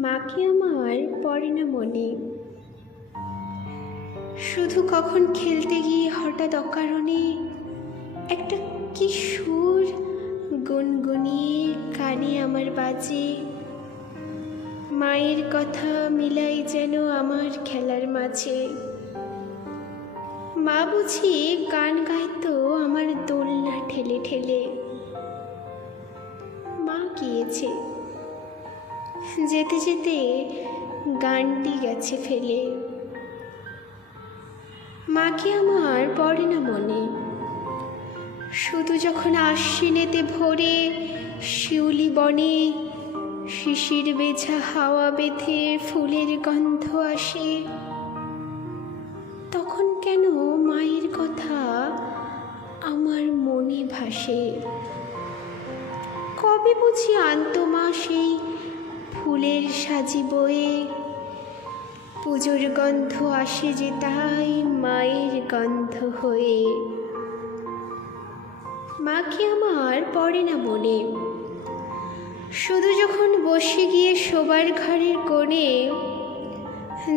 মাকে আমার পড়ে না মনে। শুধু কখন খেলতে গিয়ে হঠাৎ অকারণে একটা কি সুর গুনগুনিয়ে কানে আমার বাজে। মায়ের কথা মিলাই যেন আমার খেলার মাঝে। মা বুঝি গান গাইতো আমার দোলনা ঠেলে ঠেলে। মা গিয়েছে। যেতে যেতে গানটি গেছে ফেলে। মাকে আমার পড়ে না মনে। শুধু যখন আশ্বিনেতে ভোরে, শিউলি বনে, শিশির বেঝা হাওয়া বেঁধে ফুলের গন্ধ আসে, তখন কেন মায়ের কথা আমার মনে ভাসে? কবে বুঝি আনত মা সেই ফুলের সাজি বয়ে। পুজোর গন্ধ আসে যে তাই মায়ের গন্ধ হয়ে। মাকে আমার পড়ে না মনে। শুধু যখন বসে গিয়ে শোবার ঘরের কোণে,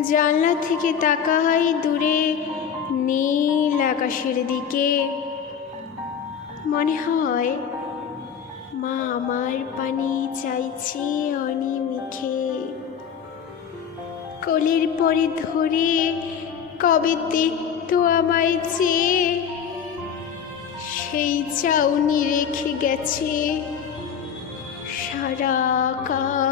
জানলা থেকে তাকাই দূরে নীল আকাশের দিকে। মনে হয় মা, আমার পানি চাইছে অনিমিখে। কোলের পরে ধরে কবে দেখতো আমায় যে সেই চাউনি রেখে গেছে। সারা ছেয়ে